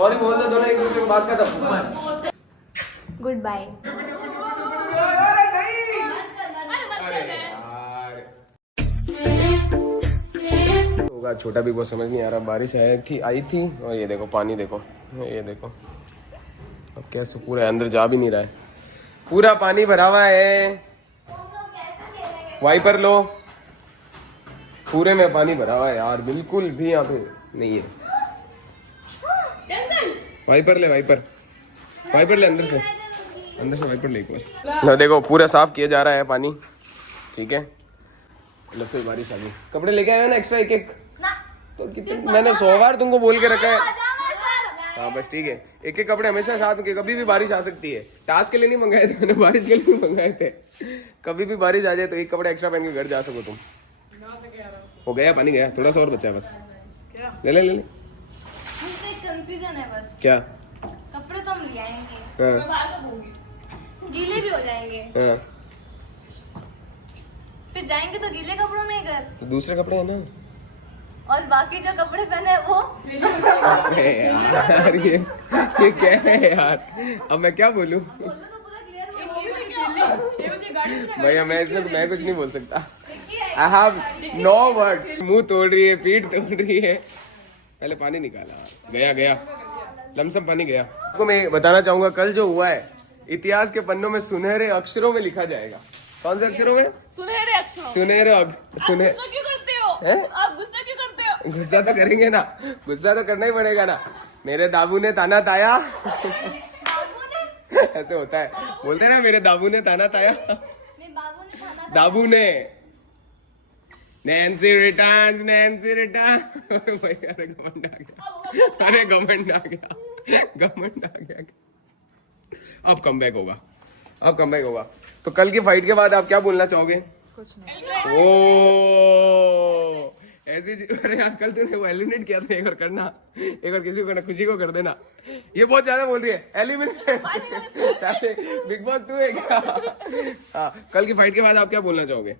Sorry बोल दो दोनों एक दूसरे को, बात खत्म। Goodbye. होगा छोटा भी, बहुत समझ नहीं आ रहा। बारिश आई थी और ये देखो पानी देखो, ये देखो अब कैसे पूरा अंदर जा भी नहीं रहा है, पूरा पानी भरा हुआ है। वाइपर लो, पूरे में पानी भरा हुआ है यार, बिल्कुल भी यहाँ पे नहीं है। वाइपर ले, वाइपर ले, अंदर से वाइपर ले एक बार। लो देखो पूरा साफ किया जा रहा है पानी, ठीक है। लो फिर बारिश आ गई। कपड़े लेके आए हो ना एक्स्ट्रा एक एक? तो कितने, मैंने 100 बार तुमको बोल के रखा है। हाँ बस ठीक है, एक एक कपड़े हमेशा साथ के, कभी भी बारिश आ सकती है। टास्क के लिए नहीं मंगाए थे मैंने, बारिश के लिए मंगाए थे। कभी भी बारिश आ जाए तो एक कपड़े एक्स्ट्रा पहन के घर जा सको तुम। हो गया पानी, गया थोड़ा सा और बचा है बस। ले ले ले ले। कंफ्यूजन है बस। क्या? कपड़े तो हम ले आएंगे, हाँ गीले भी हो जाएंगे, हाँ, फिर जाएंगे तो गीले कपड़ों में घर, तो दूसरे कपड़े है ना। और बाकी जो कपड़े पहने हैं वो यार ये क्या है यार, अब मैं क्या बोलूं? भैया मैं इसमें मैं कुछ नहीं बोल सकता। I have no words. मुंह तोड़ रही है, पीठ तोड़ रही है। पहले पानी निकाला, गया लमसम पानी गया। आपको मैं बताना चाहूंगा कल जो हुआ है इतिहास के पन्नों में सुनहरे अक्षरों में लिखा जाएगा। कौन से अक्षरों में? सुनहरे अक्षरों। सुनहरे गुस्सा क्यों करते हो? आप गुस्सा क्यों करते हो? गुस्सा तो करेंगे ना, गुस्सा तो करना ही पड़ेगा ना। मेरे दाबू ने ताना ताया। ऐसे होता है, बोलते हैं ना मेरे दाबू ने ताना ताया। दाबू ने नैन्सी रिटर्न्स, नैन्सी रिटर्न। अरे घमंड आ गया, अरे घमंड आ गया। अब कमबैक होगा। तो कल की फाइट के बाद आप क्या बोलना चाहोगे? कुछ नहीं। ओ ऐसी अरे यार कल तूने वो एलिमिनेट किया था, एक बार करना, एक बार किसी को करना, खुशी को कर देना। ये बहुत ज्यादा बोल रही है एलिमिनेट। बिग बॉस तू है क्या? हाँ कल की फाइट के बाद आप क्या बोलना चाहोगे?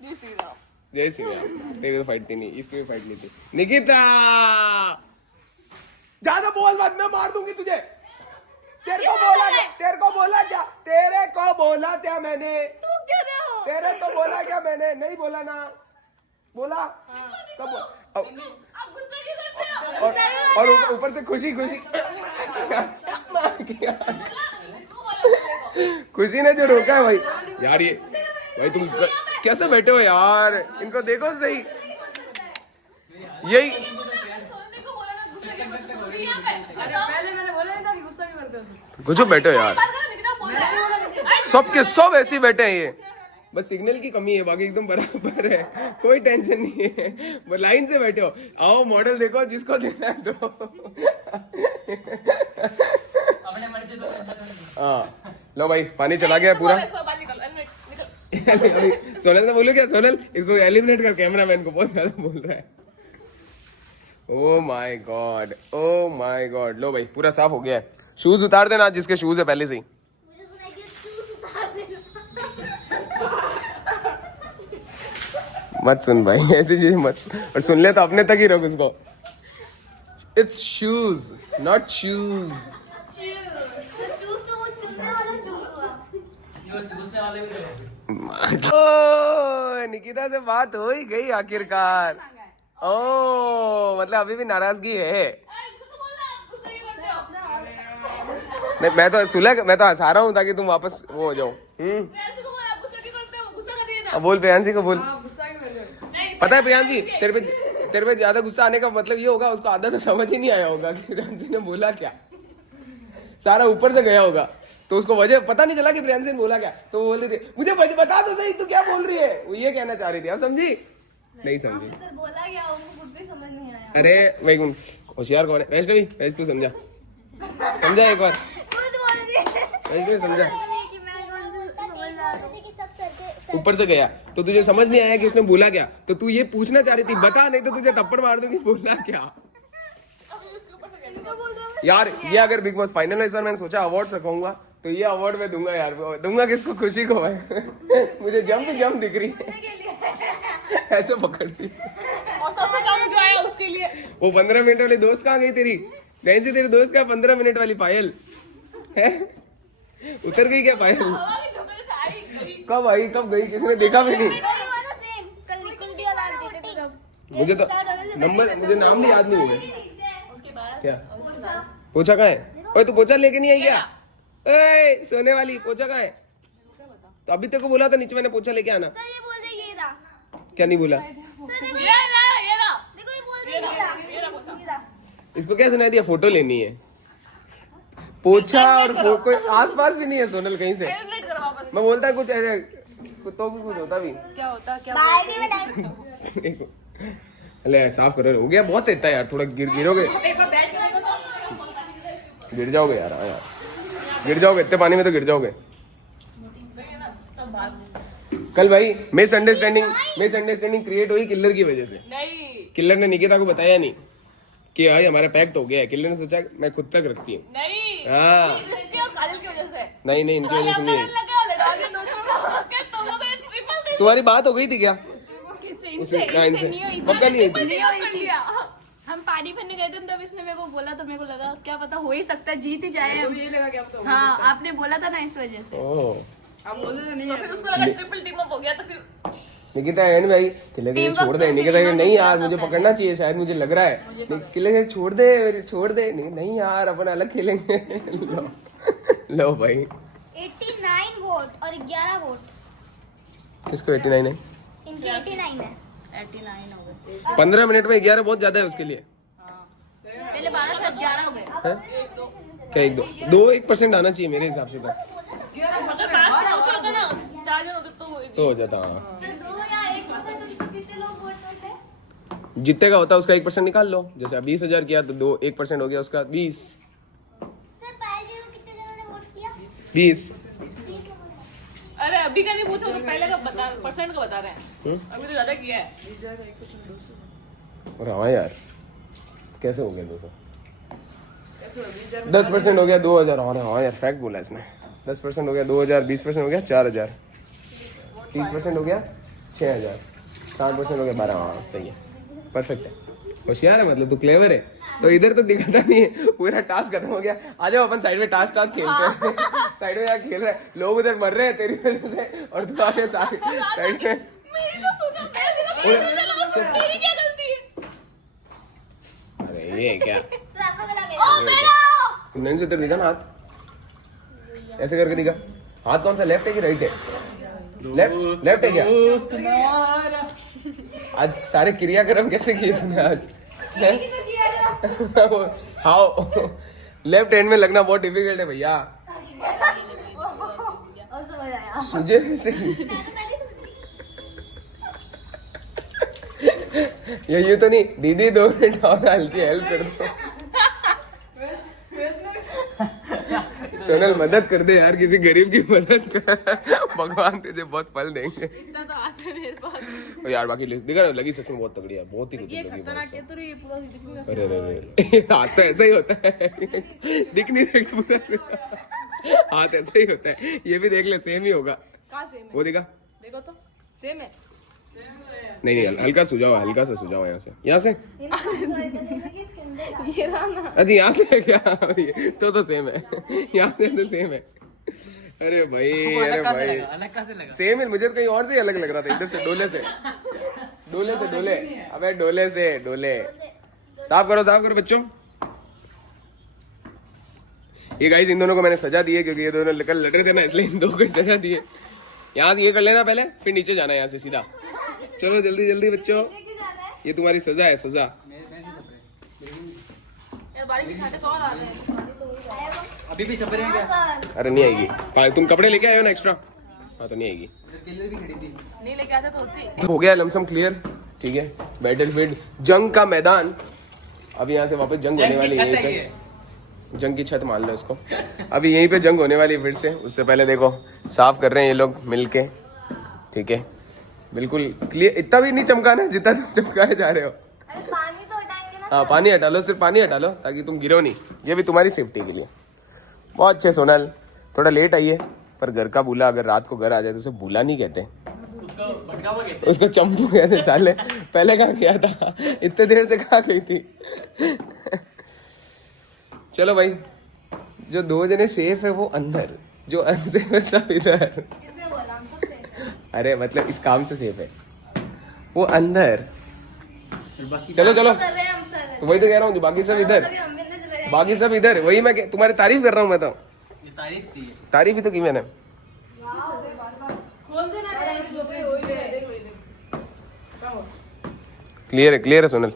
जय श्री राम। तेरी तो फाइट थी नहीं, इसकी भी फाइट नहीं थी। निकिता ज्यादा बोल मत, मैं मार दूंगी तुझे। तेरे को बोला क्या मैंने? तू क्यों दे हो? तेरे को बोला क्या मैंने? नहीं बोला ना, बोला कब? आप गुस्सा क्यों करते हो? और ऊपर से खुशी खुशी ने जो रोका है भाई यार, ये भाई तुम कैसे बैठे हो यार, इनको देखो सही। यही कुछ बैठे हो यार, सबके सब ऐसे ही बैठे हैं। ये बस सिग्नल की कमी है, बाकी एकदम बराबर है, कोई टेंशन नहीं है। वो लाइन से बैठे हो। आओ मॉडल देखो, जिसको देना है दो। हाँ लो भाई पानी चला गया पूरा। सोनल से बोलो क्या? सोनल इसको एलिमिनेट कर, कैमरामैन को बहुत ज्यादा बोल रहा है। Oh my God. लो भाई पूरा साफ हो गया है। शूज उतार देना जिसके शूज है पहले से ही। मत सुन भाई ऐसी चीज मत, और सुन ले तो अपने तक ही रख उसको। It's shoes not shoes. Nikita से बात हो ही गई आखिरकार। ओ मतलब अभी भी नाराजगी है। नहीं मैं तो सुलह, मैं तो हंसा रहा हूँ ताकि तुम वापस वो हो जाओ। अब बोल प्रियांशी को बोल। पता है प्रियांशी तेरे पे ज्यादा गुस्सा आने का मतलब ये होगा, उसको आधा तो समझ ही नहीं आया होगा कि प्रियांशी ने बोला क्या। सारा ऊपर से गया होगा तो उसको वजह पता नहीं चला कि प्रियांशी ने बोला क्या। तो वो बोल रही थी मुझे बता तो सही तू क्या बोल रही है, वो ये कहना चाह रही थी। आप समझी? नहीं समझी। बोला क्या खुद भी समझ नहीं आया। अरे भाई होशियार कौन है? वैष्णवी तू समझा एक बार, वैष्णवी समझा। ऊपर से गया तो तुझे समझ नहीं आया कि उसने बोला क्या, तो तू ये पूछना चाह रही थी बता, नहीं तो तुझे थप्पड़ मार दूंगी। बोला क्या यार? ये अगर बिग बॉस फाइनल में सर मैंने सोचा अवार्ड रखूंगा तो ये अवार्ड मैं दूंगा यार। दूंगा किसको? खुशी को भाई। मुझे जंप दिख रही है ऐसे पकड़ रही। और सबसे कम जो आया उसके लिए वो 15 मिनट वाली दोस्त कहाँ गई तेरी? नैन्सी तेरे दोस्त का 15 मिनट वाली पायल है, उतर गई क्या पायल? हवा के झोंके से आई गई। कब आई कब गई किसी ने देखा भी नहीं। मुझे तो नंबर मुझे नाम भी याद नहीं हुए। उसके बाद क्या पोछा कहाँ है? ओए तू पोछा लेके नहीं आई क्या? ओए सोने वाली पोछा कहाँ है? तो अभी तेरे को बोला था नीचे मैंने पोछा लेके आना। सर ये बोल दे ये रहा। क्या नहीं बोला? सर देखो ये ना देखो ये बोल दे ये रहा। ये रहा। इसको क्या सुना दिया? फोटो लेनी है। पोछा और कोई आसपास भी नहीं है सोनल कहीं से। ट्रांसलेट करो वापस। मैं बोलता कुछ ऐसे तो भी कुछ होता भी। क्या होता क्या बाय में टाइम। अरे साफ करो, हो गया बहुत इतना यार, थोड़ा गिरोगे गिर जाओगे यार। हाँ यार गिर जाओगे, इतने पानी में तो गिर जाओगे। कल भाई मिसअंडरस्टैंडिंग क्रिएट हुई किलर की वजह से। नहीं किलर ने निकिता को बताया नहीं कि भाई हमारा पैक्ट हो गया है। किलर ने सोचा मैं खुद तक रखती हूँ। नहीं हाँ इसके और काजल की वजह से। नहीं इनकी वजह से नहीं है। तुम लोग ने ट्रिपल दे तुम्हारी बात हो गई थी क्या? किससे? उसे इनसे इनसे नहीं हुई पक्का नहीं हुई थी। नहीं हुई थी। हम पानी भरने गए थे तब इसने मेरे को बोला तो मेरे को लगा क्या पता हो ही सकता है जीत ही जाए हम। ये लगा क्या हाँ आपने बोला था ना इस वजह से। ओह तो फिर उसको लगा ट्रिपल टीम अप हो गया तो फिर निकिता एंड भाई किलर छोड़ दे। निकिता नहीं यार मुझे पकड़ना चाहिए, शायद मुझे लग रहा है। किलर छोड़ दे नहीं यार अपन अलग खेलेंगे। लो भाई 89 वोट और 11 वोट। किसको 89 है? इनके 89 है। 89 हो गए 15 मिनट में 11 बहुत ज्यादा है उसके लिए। पहले 12 से 11 हो गए। हैं? क्या 1% आना चाहिए मेरे हिसाब से। मतलब 5 जन होते ना 4 जन होते तो हो जाता। हाँ सर 2 या 1% तो कितने लोग वोट करते? जितने का होता है उसका 1% निकाल लो। जैसे 20,000 किया तो 1% हो गया उसका 20। सर पहले जी को कितने जनों ने वोट किया? 20 अरे अभी का नहीं पूछो तो पहले का बता परसेंट का बता रहे हैं। अभी तो ज्यादा किया है। और हाँ यार कैसे हो गया 200? 10% हो गया 2,000। और हाँ यार फैक्ट बोला इसने। 10% हो गया 2,000, 20% हो गया 4,000, 30% हो गया 6,000, 60% हो गया 12। हाँ सही है, परफेक्ट है, होशियार है, मतलब तू क्लेवर है। तो इधर तो दिखाता नहीं है, पूरा टास्क खत्म हो गया। आ जाओ अपन साइड में टास्क खेलते हैं। साइड में यार खेल रहे हैं लोग, उधर मर रहे हैं तेरी वजह से और तू आके साइड में। मेरी तो सुना मेरी क्या गलती है? अरे ये क्या सर आपका गला ओ मेरा नहीं से दिखा ना हाथ, ऐसे करके दिखा। हाथ कौन सा, लेफ्ट है कि राइट है? लेफ्ट है क्या? आज सारे क्रियाक्रम कैसे किए तुमने आज? हाउ लेफ्ट हैंड में लगना बहुत डिफिकल्ट है भैया। और समझ आया। मुझे कैसे ये यूं तो नहीं दीदी 2 मिनट और हल्की हेल्प कर दो। सोनल मदद कर दे यार, किसी गरीब की मदद कर, भगवान तुझे बहुत फल देंगे। इतना तो आता है मेरे पास। और यार बाकी देखा लगी सच में बहुत तगड़ी है, बहुत ही कुछ ये लगी। खतरनाक है तो ये पूरा दिखने का। अरे अरे हाथ तो ऐसा ही होता है, दिख नहीं देगा पूरा हाथ ऐसा ही होता है। ये भी देख ले सेम ही होगा। कहाँ सेम है? वो देखा, देखो तो सेम है। नहीं हल्का सुझाव, हल्का सा सुझाव यहाँ से ये रहा ना। अरे यहाँ से है क्या? तो सेम है, यहाँ से तो सेम है। अरे भाई सेम है, मुझे तो कहीं और से अलग लग रहा था। इधर से डोले से अबे डोले साफ करो बच्चों। ये गाइस इन दोनों को मैंने सजा दी है क्योंकि ये दोनों कल लड़ रहे थे ना, इसलिए इन दो को सजा दी है। यहाँ से ये कर लेना पहले, फिर नीचे जाना है यहाँ से सीधा। चलो जल्दी बच्चों, ये तुम्हारी सजा है, सजा। यार बारिश के छाते तो और आ रहे हैं। अभी भी छप रहे हैं क्या? अरे नहीं आएगी, तुम कपड़े लेके आए हो ना एक्स्ट्रा? हाँ तो नहीं आएगी। किलर भी खड़ी थी। नहीं लेके आते तो होती। हो गया लमसम क्लियर, ठीक है। बैटलफील्ड जंग का मैदान, अब यहाँ से वापस जंग होने वाली है। जंग की छत मान लो इसको। अभी यहीं पे जंग होने वाली है फिर से। उससे पहले देखो साफ कर रहे हैं ये लोग मिलके, ठीक है। बिल्कुल क्लियर, इतना भी नहीं चमकाना जितना तुम चमकाए जा रहे हो। पानी तो हटाएंगे ना। हाँ पानी हटा लो, सिर्फ पानी हटा लो ताकि तुम गिरो नहीं। ये भी तुम्हारी सेफ्टी के लिए। बहुत अच्छे सोनल, थोड़ा लेट आई है पर घर का बूला अगर रात को घर आ जाए तो उसे बूला नहीं कहते, उसको चंपू कहते साले। पहले कहाँ किया था, इतने देर से कहाँ गई थी? चलो भाई, जो 2 जने सेफ है वो अंदर, जो अनसेफ है सब इधर। किसने बोला हमको से? अरे मतलब इस काम से सेफ है वो अंदर। फिर बाकी चलो चलो, कर रहे हैं हम सर। तो वही तो कह रहा हूँ, जो बाकी सब इधर, हम भी अंदर चले जाएंगे। बाकी सब इधर। वही मैं तुम्हारी तारीफ कर रहा हूँ मैं तो। ये तारीफ थी। तारीफ ही तो की मैंने। खोल देना यार, जो भी हो ही रहा है, देख वही देख। क्लियर है सोनल,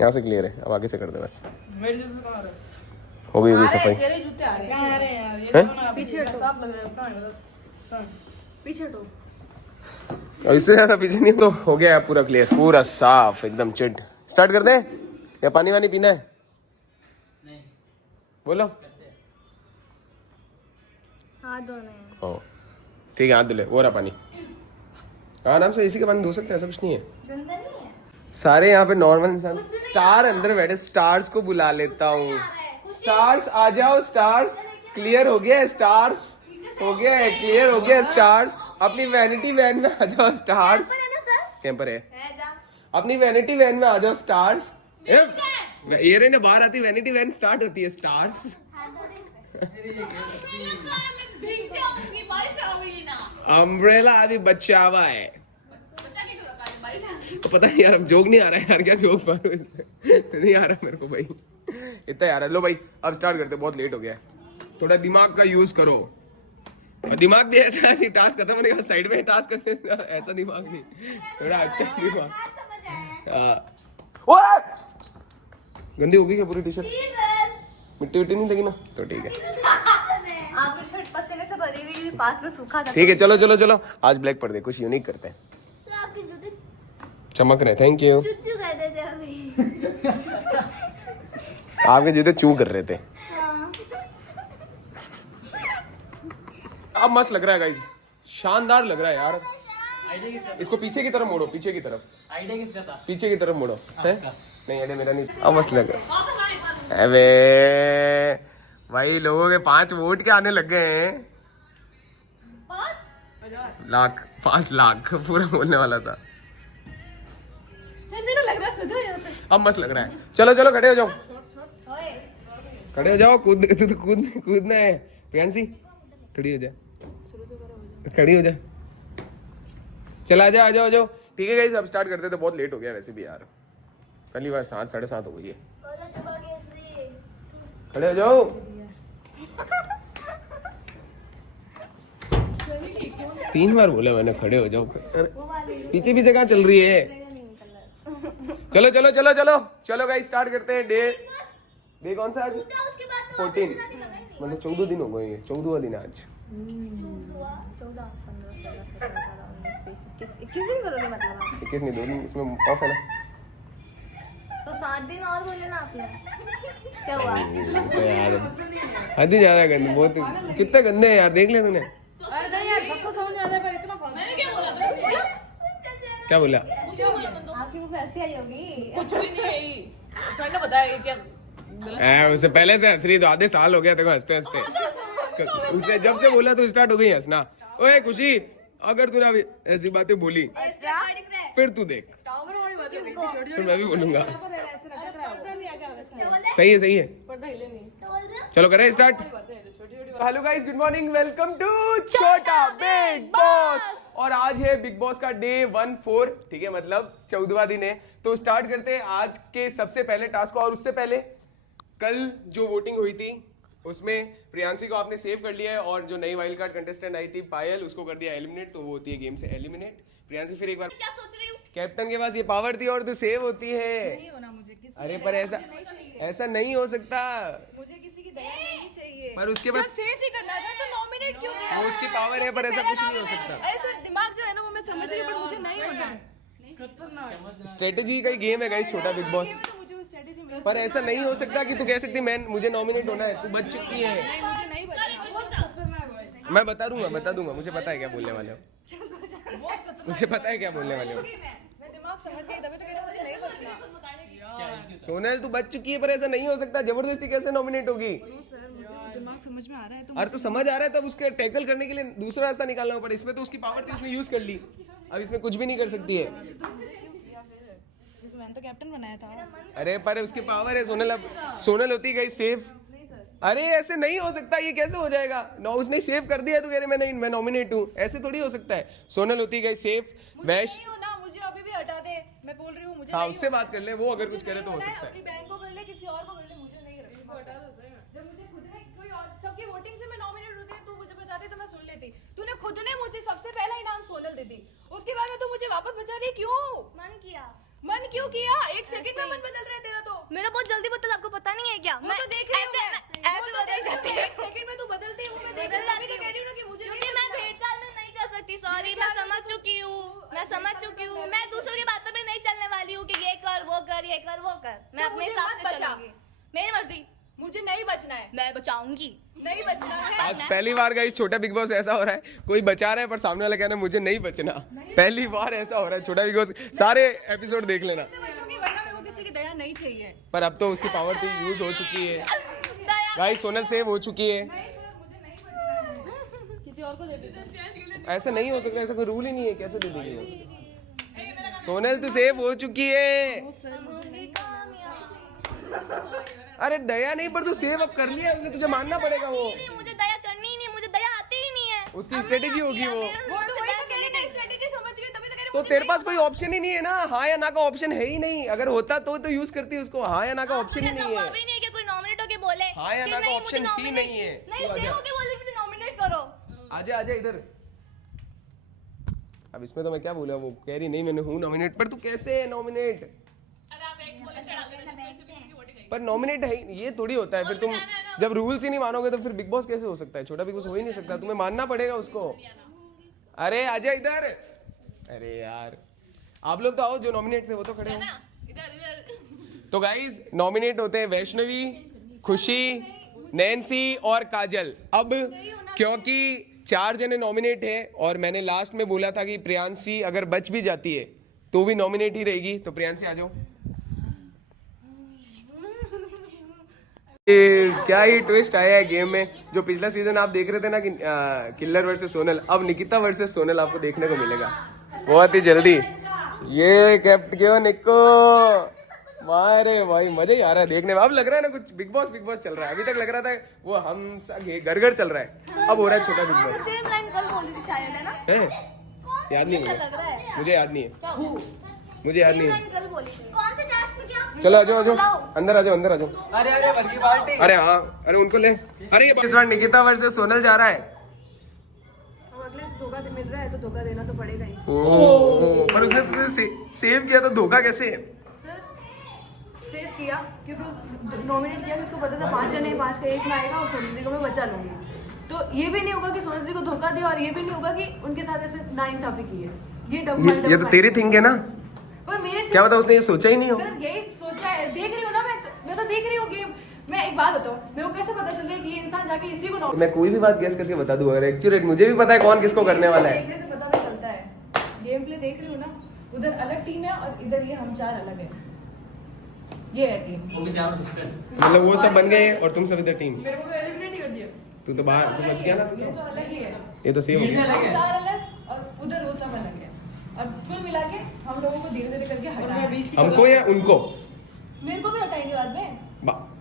यहाँ से क्लियर है। अब आगे से कर दे बस, हो गई होगी सफाई। तेरे जूते आ रहे हैं। हैं? पीछे हटो, साफ लग रहा है। पीछे हटो। और इससे ज्यादा पीछे नहीं तो हो गया पूरा क्लियर, पूरा साफ एकदम चिट। स्टार्ट कर दे या पानी वानी पीना है? नहीं बोलो। हाथ धोने हैं। ओ ठीक है, हाथ धुले। वो रहा पानी, आराम से इसी के पानी धो सकते हैं, ऐसा कुछ नहीं है। गंदा नहीं है। सारे यहाँ पे नॉर्मल इंसान। स्टार अंदर बैठे, स्टार्स को बुला लेता हूँ। स्टार्स आ जाओ, स्टार्स। क्लियर हो गया है स्टार्स, हो गया है, क्लियर हो गया है स्टार्स। अपनी वैनिटी वैन में आ जाओ स्टार्स। है ना सर? कैंपर है, है जा। अपनी वैनिटी वैन में आ जाओ स्टार्स। ये रही ना, बाहर आती वैनिटी वैन स्टार्ट होती है स्टार्स। अम्ब्रेला अभी बच्चा हुआ है तो पता नहीं यार, अब जोक नहीं आ रहा है यार, क्या जोक मारूं नहीं आ रहा मेरे को भाई, इतना यार। लो भाई अब स्टार्ट करते, बहुत लेट हो गया है। थोड़ा दिमाग का यूज करो। दिमाग भी ऐसा नहीं, टास्क खत्म होने का साइड में टास्क करने ऐसा दिमाग नहीं, थोड़ा अच्छा दिमाग। हाँ। गंदी होगी क्या पूरी टी शर्ट? मिट्टी विट्टी नहीं लगी ना तो ठीक है। आपकी शर्ट पसीने से भरी हुई, पास में सूखा था। ठीक है चलो चलो चलो, आज ब्लैक पढ़ दे, कुछ यूनिक करते हैं। सर आपके जूते चमक रहे, थैंक यू। चुच्चू कर देते अभी। आपके जूते चू कर रहे थे। अब मस्त लग रहा है गाइस, शानदार लग रहा है यार। आइडिया किसका इसको पीछे की तरफ मोड़ो, पीछे की तरफ, आइडिया किसका था? पीछे की तरफ मोड़ो है। आपका। नहीं अरे मेरा नहीं। अब मस्त लग रहा है। अबे भाई लोगों के 5 वोट के आने लग गए हैं। 5 लाख पूरा बोलने वाला था। लग रहा है अब मस्त लग रहा है। चलो चलो खड़े हो जाओ, ओए खड़े हो जाओ। कूद तू तो कूदना है। प्रियांशी खड़ी हो जा, खड़ी हो जा। चला आ जाओ आ जाओ। ठीक है गाइस अब स्टार्ट करते तो बहुत लेट हो गया वैसे भी यार, पहली बार 7 साढ़े 7 हो गई है। खड़े हो जाओ। तीन बार बोला मैंने खड़े हो जाओ। पीछे पीछे कहाँ चल रही है? चलो चलो चलो चलो चलो गाइस स्टार्ट करते हैं। डे कौन सा आज? 14 मतलब 14 दिन हो गए हैं, 14वां दिन है आज। 14, 15, 16, 17, 18, 19, 20, 21 दिन करोगे मतलब आप? 21 नहीं, 2 दिन इसमें ऑफ है ना। तो 7 दिन और बोले ना आपने। क्या हुआ? यार हद ही ज्यादा गंदे, बहुत कितने गंदे हैं यार, देख ले तूने। अरे नहीं यार, सबको समझ में आता है पर इतना फालतू। मैंने क्या बोला? क्या बोला? कुछ भी बोला बंदो, आपकी मुंह ऐसी आई होगी। कुछ भी नहीं है ये। सर ने बताया ये क्या गलत। उससे पहले से हंस रही, तो आधे साल हो गया देखो हंसते हंसते। उसने जब से बोला तो स्टार्ट हो गई हंसना। ओए खुशी, अगर तूने अभी ऐसी बातें बोली फिर तू देख, फिर मैं भी बोलूंगा। सही है। चलो करें start. Hello guys, good morning, welcome to छोटा बिग बॉस। और आज है बिग बॉस का डे 14, ठीक है, मतलब 14वां दिन है। तो स्टार्ट करते हैं आज के सबसे पहले टास्क को। और उससे पहले कल जो वोटिंग हुई थी उसमें प्रियांशी को आपने सेव कर लिया है, और जो नई वाइल्ड कार्ड कंटेस्टेंट आई थी पायल, उसको कर दिया एलिमिनेट। तो वो होती है गेम से एलिमिनेट। प्रियांशी फिर एक बार, क्या सोच रही हूँ? कैप्टन के पास ये पावर थी और तू सेव होती है। नहीं होना मुझे किसी, अरे पर ऐसा नहीं हो सकता। मुझे किसी की दया नहीं चाहिए। पर उसके पास सेफ ही करना था तो नॉमिनेट क्यों किया? वो उसकी पावर है, पर ऐसा कुछ नहीं हो सकता। अरे सर दिमाग जो है ना वो मैं समझ रही हूँ, पर मुझे नहीं होना। स्ट्रेटेजी का गेम है गाइस छोटा बिग बॉस, तो मुझे वो स्ट्रेटेजी में पर ऐसा नहीं हो सकता कि तू कह सकती मैं मुझे नॉमिनेट होना है। तू बच चुकी है। मुझे नहीं बचना। मैं बता दूंगा मुझे पता है क्या बोलने वाले हो। मुझे पता है क्या बोलने वाले हो। मैं दिमाग समझ गई, तभी तो कह रही हूँ मुझे नहीं बचना। सोनल तू बच चुकी है, पर ऐसा नहीं हो सकता। जबरदस्ती कैसे नॉमिनेट होगी? सर मुझे दिमाग समझ में आ रहा है तो अरे तो समझ आ रहा है, तब उसके टैकल करने के लिए दूसरा रास्ता निकालना पड़ा। इसमें तो उसकी पावर थी, उसने यूज कर ली। अब इसमें कुछ भी नहीं कर सकती है। मैंने तो कैप्टन बनाया था। अरे पर उसकी पावर है सोनल। अब सोनल होती गई सेफ, अरे ऐसे नहीं हो सकता, ये कैसे हो जाएगा? उसने सेव कर दिया, तू कह रहे मैं नहीं, मैं नॉमिनेट हूँ, ऐसे थोड़ी हो सकता है। सोनल होती गई सेफ, वैश नहीं हो ना, मुझे अभी भी हटा दे, मैं बोल रही हूँ मुझे हाँ नहीं उससे होना। बात कर ले, वो अगर कुछ करे तो हो होना है, सकता है। अपनी बहन को कर ले, किसी और को कर ले, मुझे नहीं रखना। हटा दो सही में। जब मुझे खुद ने कोई और सबकी वोटिंग से मैं नॉमिनेट होती है, तू मुझे बताती तो मैं सुन लेती। तूने खुद ने मुझे सबसे पहला इनाम सोनल दी थी, उसके बाद में तू मुझे वापस बचा रही, क्यों? मन किया। मन क्यों किया? एक सेकंड में मन बदल रहा है तेरा तो। मेरा बहुत जल्दी बदल, आपको पता नहीं है क्या? मैं तो देख रही हूँ, ऐसे वो तो देख रही हूँ, एक सेकंड में तू बदलती है, वो मैं देख रही हूँ, तभी तो कह रही हूँ ना कि मुझे क्योंकि मैं भेड़चाल में नहीं जा सकती, सॉरी, मैं समझ चुकी हूँ, मैं समझ चुकी हूँ। मैं दूसरों की बातों में नहीं चलने वाली हूँ कि ये कर वो कर, ये कर वो कर। मैं अपने मुझे हिसाब मत से बचा। चलूंगी, मेरी मर्जी, मुझे नहीं बचना है, मैं बचाऊंगी। नहीं बचना है। आज पहली बार गाइस छोटा बिग बॉस ऐसा हो रहा है, कोई बचा रहा है पर सामने वाला कहना मुझे नहीं बचना। पहली बार ऐसा हो रहा है छोटा बिग बॉस, सारे एपिसोड देख लेना। बचूंगी, वरना मेरे को किसी की दया नहीं चाहिए। पर अब तो उसकी पावर तो यूज हो चुकी है दया गाइस, सोनल सेव हो चुकी है। किसी और को दे देते। ऐसा नहीं हो सकता, ऐसा कोई रूल ही नहीं है, कैसे दे देगी वो? सोनल तो सेव हो चुकी है। अरे दया नहीं, पर तू सेव अब कर लिया उसने, तुझे मानना पड़ेगा वो। नहीं, मुझे दया करनी ही नहीं, मुझे दया आती ही नहीं है। उसकी स्ट्रेटेजी होगी वो। वो तो वही तो कह रही है, स्ट्रेटेजी समझ गई, तभी तो कह रही तो तेरे पास कोई ऑप्शन ही नहीं है ना, हाँ या ना का ऑप्शन है ही नहीं। अगर होता तो यूज करती उसको, हाँ या ना का ऑप्शन ही नहीं है। भी नहीं है कि कोई नॉमिनेट होके बोले हाँ या कि ना का नहीं, ऑप्शन मुझे ही nominate- नहीं है। नहीं, तू सेव आजा। होके बोले मुझे नॉमिनेट करो। आजा आजा इधर। अब इसमें तो मैं क्या बोला, वो कह रही नहीं मैंने हूँ नॉमिनेट, पर तू कैसे है नॉमिनेट? अरे आप एक बोले चढ़ा देते जिसमें से किसी की वोटिंग आई। पर नॉमिनेट है ही- ये थोड़ी होता है। फिर तुम जब रूल्स ही नहीं मानोगे तो फिर बिग बॉस कैसे हो सकता है? छोटा बिग बॉस हो ही नहीं सकता, तुम्हें मानना पड़ेगा उसको। अरे आजा इधर। अरे यार आप लोग तो आओ, जो नॉमिनेट थे वो तो खड़े हो। इधर इधर। तो गाइज नॉमिनेट होते हैं वैष्णवी, खुशी, नैन्सी और काजल। अब क्योंकि 4 जने नॉमिनेट है और मैंने लास्ट में बोला था कि प्रियांशी अगर बच भी जाती है तो भी नॉमिनेट ही रहेगी, तो प्रियांशी आ जाओ। क्या ही ट्विस्ट आया है गेम में। जो पिछला सीजन आप देख रहे थे ना कि किलर वर्सेस सोनल, अब निकिता वर्सेस सोनल आपको देखने को मिलेगा बहुत ही जल्दी। ये कैप्ट क्यों निको मारे भाई, मजा ही आ रहा है देखने में। अब लग रहा है ना कुछ बिग बॉस चल रहा है। अभी तक लग रहा था वो हम घर घर चल रहा है, अब हो रहा है छोटा बिग बॉस। सेम लाइन कल बोली थी शायद, है ना? है याद नहीं मुझे, लग रहा है मुझे याद नहीं है, मुझे याद नहीं है। लाइन कल बोली थी। कौन से टास्क में क्या? चलो आ जाओ आ जाओ, अंदर आ जाओ अंदर आ जाओ। अरे अरे वर्गी पार्टी। अरे हाँ, अरे उनको ले। अरे ये इस बार निकिता वर्सेस सोनल जा रहा है। अगले से धोखा मिल रहा है तो धोखा देना तो पड़ेगा ही। ओह, पर उसने तुझे सेव किया तो धोखा कैसे है? सर सेव किया क्योंकि नॉमिनेट किया कि उसको पता था 5 जने 5 का 1 में आएगा और सोनल दी को मैं बचा लूंगी। तो ये भी नहीं होगा कि सोनल दी को धोखा दिया, और ये भी नहीं होगा कि उनके साथ ऐसे नाइंसाफी की है। ये तो तेरी थिंक है ना, पर मेरे क्या पता उसने ये सोचा ही नहीं हो। सर यही सोचा है, देख रही हूँ ना मैं तो देख रही हूँ गेम। मैं एक बात बताऊँ, मेरे को कैसे पता चल रहा है कि ये इंसान जाके इसी को मैं कोई भी बात गेस करके बता दूं, अगर एक्चुअली मुझे भी पता है कौन किसको करने वाला है। देखने से पता भी चलता है। गेम प्ले देख रही हूँ ना, उधर अलग टीम है और इधर ये हम 4 अलग है। ये है टीम। वो भी चारों सिस्टर। मतलब वो सब बन गए और तुम सब इधर टीम। मेरे को तो एलिमिनेट ही कर दिया। तू तो बाहर, तू बच गया ना। ये तो अलग ही है। ये तो सेव हो गया। अलग है। 4 अलग और उधर वो सब अलग है। और कुल मिला के हम लोगों को धीरे धीरे करके हटाया। हमको या उनको? मेरे को भी हटाएंगे बाद में।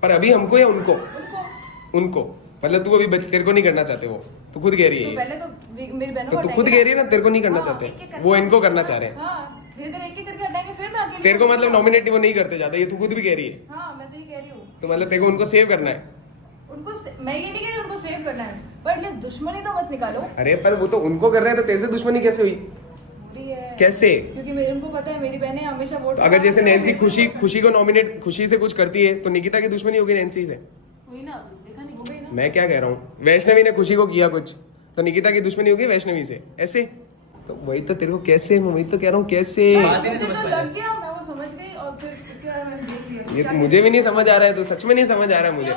पर अभी हमको या उनको? उनको उनको मतलब तू अभी तेरे को नहीं करना चाहते, वो तू खुद कह रही तो है। पहले तो मेरी बहनों तो को तू खुद कह रही है ना तेरे को नहीं करना चाहते, वो इनको करना चाह रहे हैं। हाँ धीरे धीरे एक करके हटाएंगे, फिर मैं अकेली। तेरे को मतलब नॉमिनेट वो नहीं करते ज्यादा, ये तू खुद भी कह रही है। हाँ मैं तो ये कह रही हूँ। तो मतलब तेरे को उनको सेव करना है। मैं ये नहीं कह रही उनको सेव करना है, पर एटलीस्ट दुश्मनी तो मत निकालो। अरे पर वो तो उनको कर रहे हैं, तो तेरे से दुश्मनी कैसे हुई? बुरी है। कैसे? क्योंकि मेरे उनको पता है मेरी बहनें हमेशा वोट। तो अगर जैसे नैन्सी खुशी को नॉमिनेट खुशी से कुछ करती है तो निकिता की दुश्मनी होगी नैन्सी से। हुई ना, देखा नहीं, हो गई ना। मैं क्या कह रहा हूँ, वैष्णवी ने खुशी को किया कुछ तो निकिता की दुश्मनी होगी वैष्णवी से, ऐसे। तो वही तो तेरे को कैसे, मैं वही तो कह रहा हूँ कैसे। मुझे जो लग गया मैं वो समझ गई और फिर उसके बाद मैंने देख लिया। ये तो मुझे भी नहीं समझ आ रहा है, तो सच में नहीं समझ आ रहा है मुझे।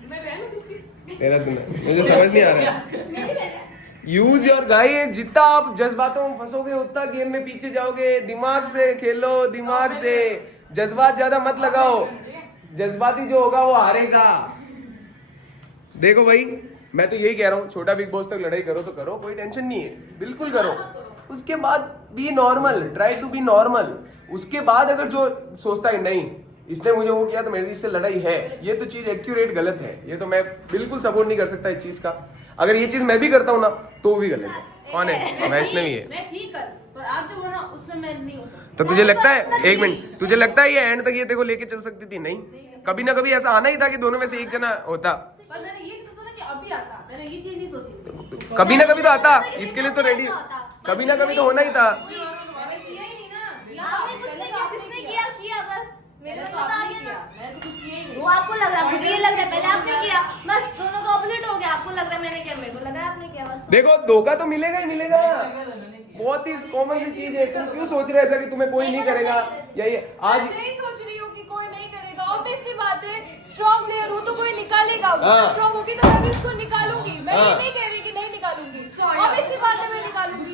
मैं बहन हूँ किसकी? तेरा तो मुझे समझ नहीं आ रहा है। यूज योर गाइस, जितना आप जज्बातों में फंसोगे उतना गेम में पीछे जाओगे। दिमाग से खेलो, दिमाग से। जज्बात ज्यादा मत लगाओ, जज्बाती जो होगा वो हारेगा। देखो भाई मैं तो यही कह रहा हूँ, छोटा बिग बॉस तक लड़ाई करो तो करो, कोई टेंशन नहीं है, बिल्कुल करो। उसके बाद be normal, try to be normal. उसके बाद अगर जो सोचता है नहीं इसने मुझे वो किया तो मेरी इससे लड़ाई है, ये तो चीज एक्यूरेट गलत है। ये तो मैं बिल्कुल सपोर्ट नहीं कर सकता इस चीज का। अगर ये चीज मैं भी करता हूँ ना तो भी गलत है। कौन है? वैष्णवी है। मैं थी कल, पर आप जो हो ना उसमें मैं नहीं हो सकती। तो तुझे लगता है, एक मिनट, तुझे लगता है ये एंड तक ये तेरे को लेके चल सकती थी? नहीं, कभी ना कभी ऐसा आना ही था कि दोनों में से एक जना होता। पर मैंने ये सोचा ना कि अभी आता, मैंने ये चीज नहीं सोची। कभी ना कभी तो आता, इसके लिए तो रेडी, कभी ना कभी तो होना ही था। मैंने किया ही नहीं ना। आपने कुछ नहीं किया, किसने किया? किया बस मेरे मैंने को तो बता आपने दिया किया, ना। मैंने तो कुछ किया ही नहीं। वो आपको लग रहा है, मुझे ये लग रहा है पहले आपने किया, बस दोनों का ऑपोजिट हो गया। आपको लग रहा है मैंने किया, मेरे को लग रहा है आपने किया, बस। देखो धोखा तो मिलेगा ही मिलेगा, बहुत ही कॉमन सी चीज है। तुम क्यों सोच रहे हो ऐसा कि तुम्हें कोई नहीं करेगा? या ये आज नहीं सोच रही हूँ कि कोई नहीं करेगा, ऑब्वियस सी बात है। स्ट्रॉन्ग प्लेयर हूँ तो कोई निकालेगा। हाँ। स्ट्रॉन्ग होगी तो मैं भी उसको निकालूंगी। मैं ये हाँ। नहीं कह रही कि नहीं निकालूंगी, ऑब्वियस सी बात है मैं निकालूंगी।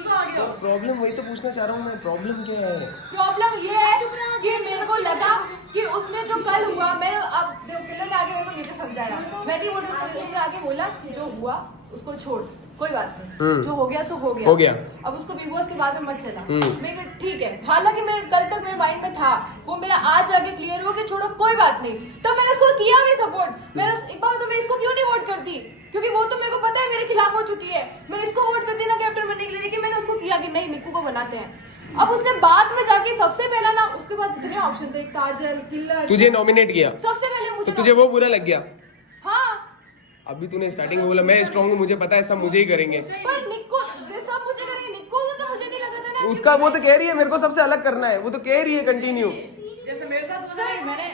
प्रॉब्लम वही तो पूछना चाह रहा हूँ मैं, प्रॉब्लम क्या है? प्रॉब्लम ये है कि मेरे को लगा कि उसने जो कल हुआ, मैंने अब देखो किलर ने आगे मेरे को नीचे समझाया, मैं नहीं बोल रही, उसने आगे बोला कि जो हुआ उसको छोड़, कोई बात नहीं, जो हो गया सो हो गया। हो गया। अब उसको बिग बॉस के बाद में मत चला। हम्म। मैं कहा, ठीक है, हालांकि मेरे कल तक मेरे माइंड में था, वो मेरा आज जाके क्लियर हुआ कि छोड़ो कोई बात नहीं। तब मैंने उसको किया भी सपोर्ट। मैंने एक बार तो मैं इसको क्यों नहीं वोट करती, क्योंकि वो तो मेरे को पता है मेरे खिलाफ हो चुकी है। मैं इसको वोट करती ना कैप्टन बनने के लिए, लेकिन मैंने उसको किया कि नहीं, निक्कू को बनाते हैं। अब उसने बाद में जाके सबसे पहला ना, उसके पास इतने ऑप्शन थे, काजल, किलर, तुझे नॉमिनेट किया सबसे पहले तो मुझे तुझे वो बुरा लग गया? हाँ, अभी तूने स्टार्टिंग में बोला मैं स्ट्रॉन्ग हूँ, मुझे पता है सब मुझे ही करेंगे। पर निक्कू सब मुझे करेंगे, निक्कू को तो मुझे नहीं लगा था ना। उसका वो तो कह रही है मेरे को सबसे अलग करना है, वो तो कह रही है कंटिन्यू। जैसे मेरे साथ हुआ था ना, मैंने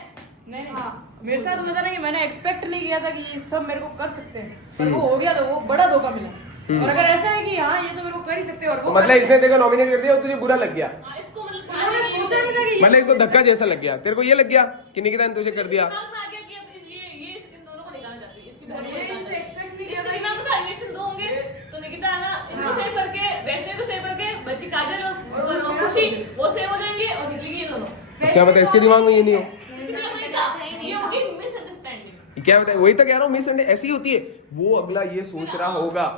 मेरे साथ हुआ था ना कि मैंने एक्सपेक्ट नहीं किया था कि ये सब मेरे को कर सकते हैं, पर वो हो गया तो वो बड़ा धोखा मिला। और अगर ऐसा है कि हाँ ये तो मेरे को कर ही सकते हैं और तो वो मतलब इसने तेरे को नॉमिनेट कर दिया और तुझे बुरा लग गया, इसको मैंने सोचा नहीं था कि मतलब इसको धक्का जैसा लग गया। तेरे को ये लग गया कि निकिता ने तुझे कर दिया। दिमाग में आ गया कि अब ये इन दोनों को निकालना चाहती है, इसकी बहन को ये निकालना इनसे चाहती है। expect नहीं किया इसके दिमाग में था इलेक्शन 2 होंगे तो निकिता है ना इनको सेव करके, वैष्णवी को सेव करके, बच्ची काजल और खुशी वो सेव हो जाएंगे और निकलेंगे ये दोनों। क्या पता इसके दिमाग में ये नहीं हो, इसके दिमाग में था, ये होगी मिसअंडरस्टैंडिंग। क्या पता, वही तो कह रहा हूँ, मिस ऐसी होती है। वो अगला ये सोच रहा होगा,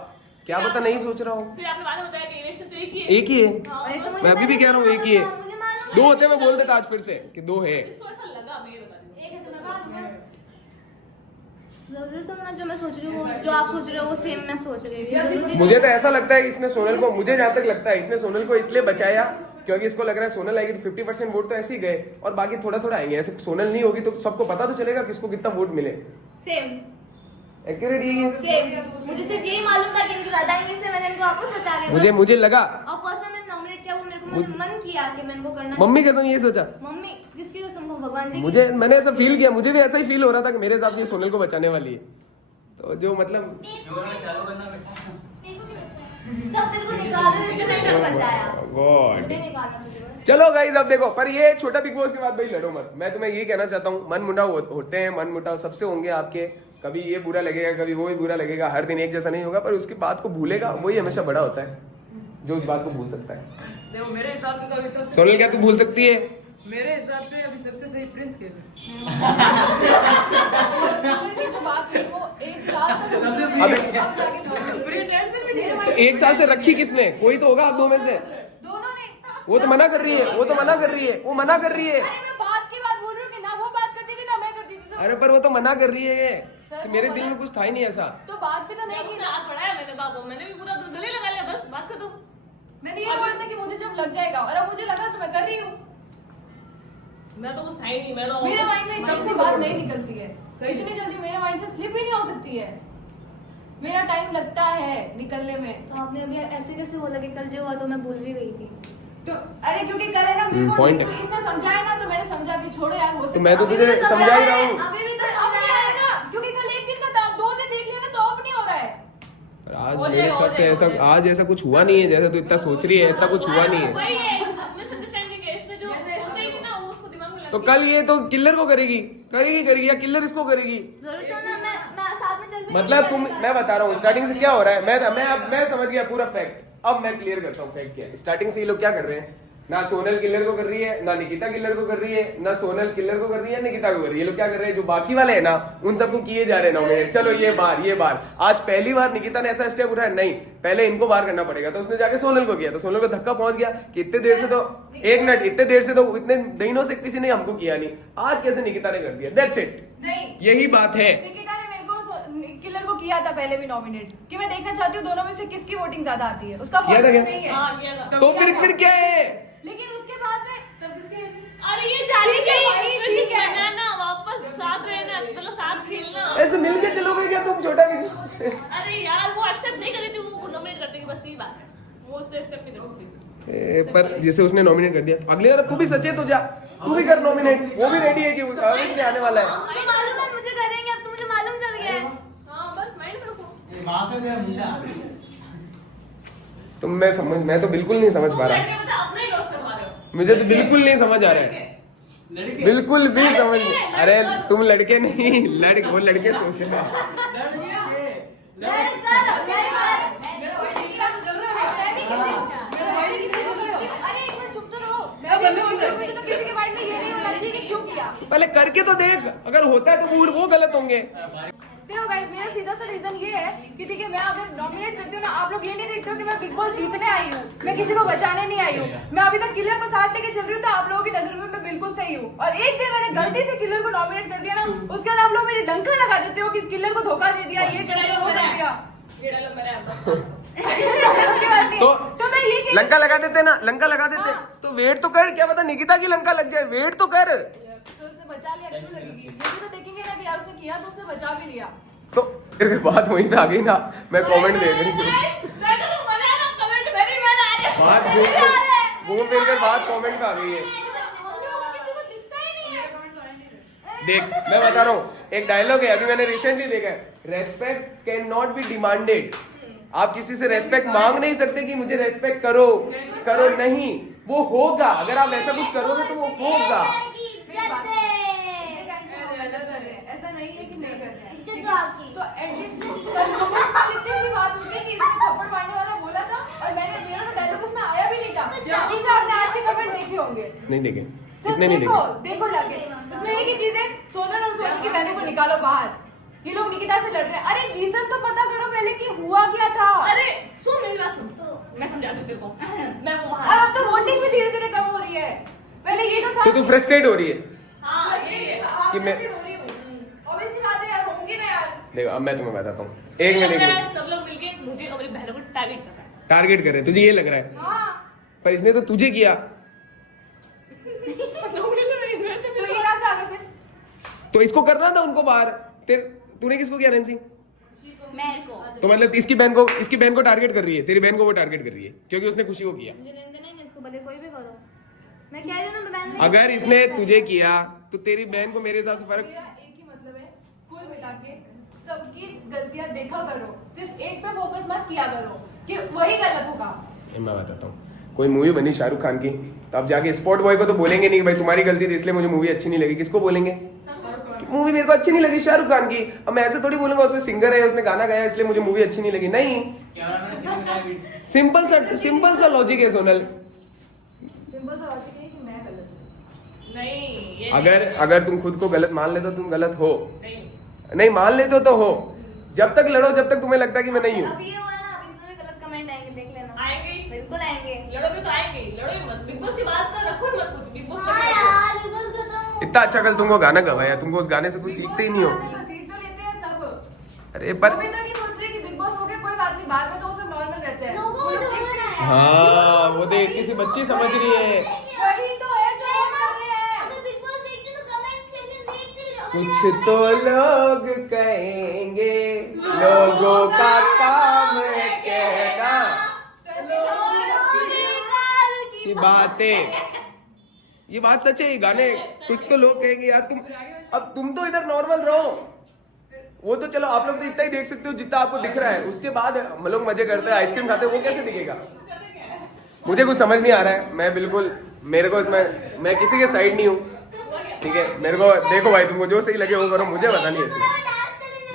क्या पता नहीं सोच रहा हो। फिर आपने बाद में बताया कि इलेक्शन तो एक ही है। एक ही है, वही तो मुझे मैं अभी भी कह रहा हूँ एक ही है। मुझे मालूम 2 होते मैं बोल देता आज फिर से कि 2 है। इसको ऐसा लगा, मैं ये बता रही हूँ। एक है तो मैं मालूम है। जरूरी तो ना जो मैं सोच रही हूँ, जो आप सोच रहे हो वो सेम मैं सोच रही हूँ। मुझे तो ऐसा लगता है कि इसने सोनल को, मुझे जहां तक लगता है इसने सोनल को इसलिए बचाया क्योंकि इसको लग रहा है सोनल आएगी तो 50% वोट तो ऐसे ही गए और बाकी थोड़ा थोड़ा आएंगे। ऐसे सोनल नहीं होगी तो सबको पता तो चलेगा किसको कितना वोट मिले। सेम एक्यूरेट यही है। सेम मुझे सिर्फ यही मालूम था कि इनके ज्यादा आएंगे, इसलिए मैंने इनको वापस बचा लिया। मुझे लगा, और फर्स्ट टाइम मैंने नॉमिनेट किया, वो मेरे को मन किया कि मैं इनको करना। मम्मी कसम ये सोचा, मम्मी किसकी कसम को? भगवान जी की। मुझे मैंने ऐसा फील किया, मुझे भी ऐसा ही फील हो रहा था कि मेरे हिसाब से ये सोनल को बचाने वाली है। तो जो मतलब सब तेरे को निकाल रहे थे, इसलिए मैंने बचाया। गॉड। मुझे निकालना तुझे बस। चलो गाइस अब देखो, पर ये छोटा बिग बॉस के बाद भाई लड़ो मत। मैं तुम्हें ये कहना चाहता हूँ, मन मुटाव होते हैं, मन मुटाव सबसे होंगे आपके। कभी ये बुरा लगेगा, कभी वो भी बुरा लगेगा, हर दिन एक जैसा नहीं होगा। पर उसकी बात को भूलेगा वही हमेशा बड़ा होता है, जो उस बात को भूल सकता है। देखो मेरे हिसाब से तो अभी सबसे सोनल क्या तू भूल सकती है? मेरे हिसाब से अभी सबसे सही प्रिंस के लिए। जो बात हुई वो 1 साल तक अबे अब जाके पूरी टेंशन भी नहीं है। मेरे तो 1 साल से रखी किसने? कोई तो होगा आप 2 में से। दोनों ने। वो तो मना कर रही है, वो तो मना कर रही है, वो मना कर रही है। अरे मैं बात की बात बोल रही हूँ कि ना वो बात करती थी ना मैं करती थी। तो अरे पर वो तो मना कर रही है सर, कि वो मेरे मना- दिल में कुछ था ही नहीं ऐसा। तो बात भी तो नहीं जब की उसने ना। हाथ बढ़ाया मैंने बाबू, मैंने भी पूरा गले लगा लिया, बस बात कर दूं। मैंने ये बोला था कि मुझे जब लग जाएगा, और अब मुझे लगा तो मैं कर रही हूँ। मैं तो कुछ था ही नहीं, मैं तो मेरे माइंड में सब इतनी कुछ बात बोल नहीं रही हूँ। निकलती है, सही। इतनी जल्दी मेरे माइंड से स्लिप ही नहीं हो सकती है। मेरा टाइम लगता है निकलने में। तो आपने अभी ऐसे कैसे बोला कि कल जो हुआ तो मैं भूल भी गई थी। तो अरे क्योंकि कल है ना मेरे को point है। निक्कू इसने समझाया ना, तो मैंने समझा कि छोड़ो यार, हो सकता तो मैं तो अभी तुझे भी समझा ही रहा हूँ। अभी भी तो तो अब नहीं आया ना, क्योंकि कल 1 दिन का था, 2 दिन देख लिया ना तो अब नहीं हो रहा है। पर आज हो मेरे जाएगा, हिसाब से हो ऐसा जाएगा। आज ऐसा कुछ हुआ नहीं है जैसा तू इतना सोच रही है। इतना कुछ हुआ नहीं है। वही है, मिसअंडरस्टैंडिंग है। इसने जो सोचा ही नहीं ना, वो उसको दिमाग में लग तो गया। कल ये तो किलर को करेगी करेगी या किलर इसको करेगी? जरूर तो ना, मैं साथ में चल भी मतलब तुम, मैं बता रहा हूँ स्टार्टिंग से क्या हो रहा है। मैं समझ गया पूरा फैक्ट। अब मैं क्लियर करता हूँ फैक्ट क्या है। स्टार्टिंग से ये लोग क्या कर रहे हैं, ना सोनल किलर को कर रही है, ना निकिता किलर को कर रही है, ना सोनल किलर को कर रही है, निकिता को कर रही है। ये लोग क्या कर रहे हैं, जो बाकी वाले हैं ना उन सबको किए जा रहे हैं नॉमिनेट। चलो ये बार आज पहली बार निकिता ने ऐसा स्टेप उठाया, नहीं पहले इनको बाहर करना पड़ेगा, तो उसने जाके सोनल को किया, तो सोनल को धक्का पहुंच गया कि इतने देर से तो एक मिनट, इतने देर से तो इतने दिनों से किसी ने हमको किया नहीं, आज कैसे निकिता ने कर दिया। दैट्स इट, नहीं, यही बात है। निकिता ने मेरे को किलर को किया था पहले भी नॉमिनेट, कि मैं देखना चाहती हूँ दोनों में से किसकी वोटिंग ज्यादा आती है। उसका किया था क्या? नहीं है, हाँ, किया था। तो फिर क्या है? लेकिन उसके बाद में तब इसके अरे ये जाने ठीक है के भाई, ठीक है। बनाना वापस साथ रहना, मतलब साथ खेलना। ऐसे मिलके चलोगे क्या तुम छोटा भी? अरे यार वो एक्सेप्ट नहीं कर रही थी, वो नॉमिनेट करते कि बस यही बात है, वो उससे एक्सेप्ट नहीं करती। पर जिसे उसने नॉमिनेट कर दिया, अगली बार तू भी सचेत हो जा, तू भी कर नॉमिनेट। वो भी रेडी है कि उसने आने वाला है। मुझे मालूम है मुझे करेंगे, अब तो मुझे मालूम चल गया है। हाँ बस माइंड में रखो। माफ है मुंडा। तुम मैं तो बिल्कुल नहीं समझ पा रहा, लड़के मतलब अपना ही लॉस करवा रहे हो। मुझे तो बिल्कुल नहीं समझ आ रहा है, लड़के बिल्कुल भी लड़के, समझ नहीं। लड़के, अरे लड़के। तुम लड़के नहीं, वो लड़के सोच रहे हैं। अरे एक मिनट चुप तो रहो। मैं तो किसी के माइंड में ये नहीं होना चाहिए कि क्यों किया। पहले करके तो देख, अगर होता है तो वो गलत होंगे। देखो गाइस, मेरा सीधा सा रीजन ये है कि ठीक है, मैं अगर नॉमिनेट करती हूँ ना, आप लोग ये नहीं देखते हो कि मैं बिग बॉस जीतने आई हूँ, मैं किसी को बचाने नहीं आई हूँ। मैं अभी तक किलर को साथ लेके चल रही हूँ, तो आप लोगों की नजर में मैं बिल्कुल सही हूँ। और एक दिन मैंने गलती से किलर को नॉमिनेट कर दिया ना, उसके बाद आप लोग मेरी लंका लगा देते हो कि किलर को धोखा दे दिया, ये कर दिया, वो कर दिया। ये डालो मेरे आपका। उसके बाद नहीं। तो मैं ये चीज- लंका लगा देते ना, लंका लगा देते तो वेट तो कर, क्या पता निकिता की लंका लग जाए, वेट तो कर। तो उसने बचा लिया, क्यों लगेगी? ये भी तो देखेंगे ना कि यार उसने किया तो उसने बचा भी लिया। तो फिर बात वहीं पे आ गई ना, मैं कमेंट दे रही हूँ, मैं तो तुम बना ना कमेंट मेरी मैंने आ रही बात घूम फिर कर बात कमेंट पे आ गई है। देख मैं बता रहा हूँ, एक डायलॉग है, अभी मैंने रिसेंटली देखा है, respect can not be demanded. आप किसी से रेस्पेक्ट मांग नहीं सकते कि मुझे रेस्पेक्ट करो नहीं, वो होगा। अगर आप ऐसा कुछ करोगे तो वो होगा। ऐसा नहीं है कि नहीं कर रहे हैं। इज्जत तो आपकी। तो एटलीस्ट इतनी सी बात होती है कि इसने थप्पड़ मारने वाला बोला था, और मेरा तो डायलॉग उसमें आया भी नहीं था। ठीक है, आपने आज के कमेंट देखे होंगे। नहीं देखे, सिर्फ इतने नहीं देखो देखे। देखो जाके, उसमें एक ही चीज है, सोनल और सोनल की बहनों को निकालो बाहर। ये लोग निकिता से लड़ रहे हैं। अरे रीजन तो पता करो पहले कि हुआ क्या था। अरे सुन मेरी बात सुन, मैं समझाती हूँ तेरे को। मैं वो और अब तो वोटिंग भी धीरे धीरे कम हो रही है। पहले ये तो था। तो तू फ्रस्ट्रेट हो रही है हाँ ये कि मैं- ऑब्वियसली बात है यार, होंगी ना यार। देखो, अब मैं तुम्हें बताता हूँ, एक मिनट सब लोग मिलके मुझे और मेरी बहनों को टारगेट कर रहा है। टारगेट कर रहे हैं, तुझे ये लग रहा है, हाँ, पर इसने तो तुझे किया, तो ये कहाँ से आ गए फिर? तो इसको करना था उनको बाहर। तूने किसको किया रेंसी? मेरे को तो मतलब इसकी बहन को टारगेट कर रही है, तेरी बहन को वो टारगेट कर रही है क्योंकि उसने खुशी को किया। मुझे लेन देना ही नहीं इसको, भले कोई भी करो। मैं कह रही हूँ ना, मैं बहन अगर इसने तुझे किया तो तेरी बहन को मेरे हिसाब से फर्क। मेरा एक ही मतलब है, कुल मिला के सबकी गलतियां देखा करो, सिर्फ एक पे फोकस मत किया करो कि वही गलत होगा। मैं बताता हूँ, कोई मूवी बनी शाहरुख खान की, तो अब जाके स्पॉट बॉय को तो बोलेंगे नहीं कि भाई तुम्हारी गलती थी इसलिए मुझे मूवी अच्छी नहीं लगी। किसको बोलेंगे? मूवी मेरे को अच्छी नहीं लगी शाहरुख खान की। अब मैं ऐसे थोड़ी बोलूंगा उसमें सिंगर है, उसने गाना गाया इसलिए मुझे मूवी अच्छी नहीं लगी। नहीं, सिंपल सा लॉजिक है सोनल। सिंपल सा लॉजिक है कि मैं गलत हूँ। नहीं ये अगर तुम खुद को गलत मान लेते हो, तुम गलत हो। नहीं नहीं मान लेते हो तो हो, जब तक लड़ो जब तक तुम्हें लगता है कि मैं नहीं हूँ। अब ये हुआ ना, अब इसमें भी गलत कमेंट आएंगे, देख लेना। आएंगे ही। बिल्कुल आएंगे। लड़ोगे तो आएंगे, लड़ो ही मत। बिग बॉस की बात कर रखो ही मत कुछ। बिग बॉस हाँ यार, बिल्कुल खत्म। इतना अच्छा कल तुमको गाना गवाया, तुमको उस गाने से कुछ सीखते ही नहीं हो। सीख तो लेते हैं सब। अरे वो पर भी तो नहीं सोच रहे कि बिग बॉस हो गया, कोई बात नहीं, बाद में तो वो सब नॉर्मल रहते हैं। लोगों को वो लोग जो देखते हैं। हाँ, वो देख किसी बच्ची समझ रही है। वही तो है जो हम कर रहे हैं। अगर बिग बॉस देखते तो कमेंट सेक्शन देखते रहो। कुछ तो लोग कहेंगे, लोगों का काम है कहना की बातें। ये बात सच है, ये गाने कुछ तो लोग कहेंगे यार तुम तो इधर नॉर्मल रहो। वो तो चलो आप लोग तो इतना ही देख सकते हो जितना आपको दिख रहा है, उसके बाद हम लोग मजे करते हैं, आइसक्रीम खाते हैं, वो कैसे दिखेगा? मुझे कुछ समझ नहीं आ रहा है। मैं बिल्कुल, मेरे को इसमें, मैं किसी के साइड नहीं हूँ, ठीक है? मेरे को देखो भाई, तुमको जो सही लगे वो करो, मुझे पता नहीं है इसमें।